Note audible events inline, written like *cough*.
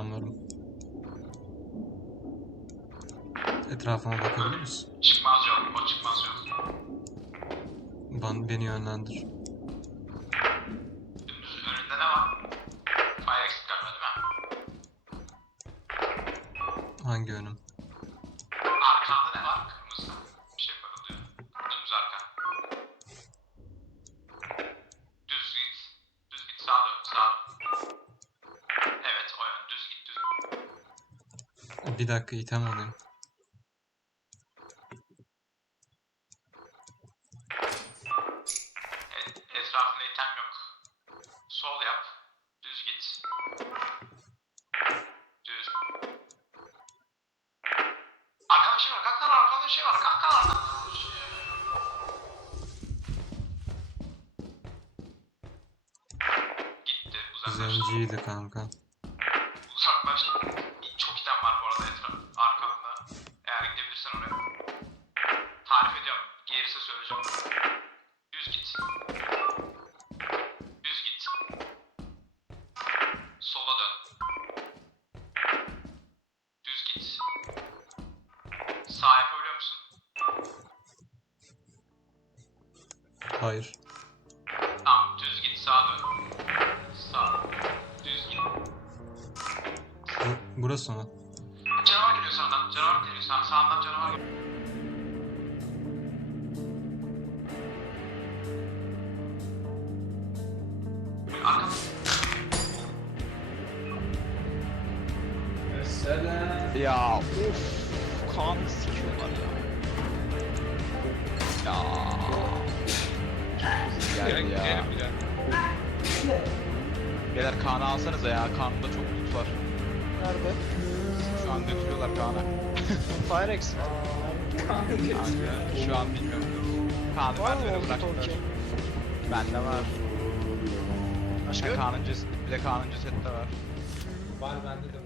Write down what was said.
Varım. Etrafıma bakabilir misin? Çıkmaz yok. O çıkmaz yok. Ban beni yönlendir. Önünde ne var? Fire exit galiba değil mi? Hangi önüm? Arkanda ne var? Kırmızı. Bir şey parıldıyor. Dümdüz arka. Düz git. Düz git. Sağa dön. Sağa dön. Evet o yön. Düz git. Düz. Bir dakika item alayım. Evet, etrafında item yok. Sol yap. Düz git. Düz. Arkanda bir şey var. Kalk lan arkanda bir şey var. Kalk lan arkanda bir şey Gitti. Uzaklaştı. Zenciydi kanka. Uzaklaştı. Arada etraf. Arkanda. Eğer gidebilirsen oraya. Tarif ediyorum. Gerisi söyleyeceğim. Düz git. Düz git. Sola dön. Düz git. Sağ yapabiliyor musun? Hayır. Tamam. Düz git. Sağa dön. Sağ. Düz git. Bu, burası mı? Sağdan. Canavar geliyor. Sağ, sağından canavar geliyor. Arkada. Ya uf kan sikiyorlar ya. Ya. Geldi ya. Beyler Kaan'ı alsanıza ya. Kaan'da çok loot var. Nerede? Götürüyorlar Kaan'ı. *laughs* Firex. Kanka, Şu an bilmiyorum. Kaan'ı Var mı merdivene oldu bıraktılar. Tolkien? Bende var. Başka? Kaan'ın cesedi, bir de Kaan'ın cesedi de var. Var bende de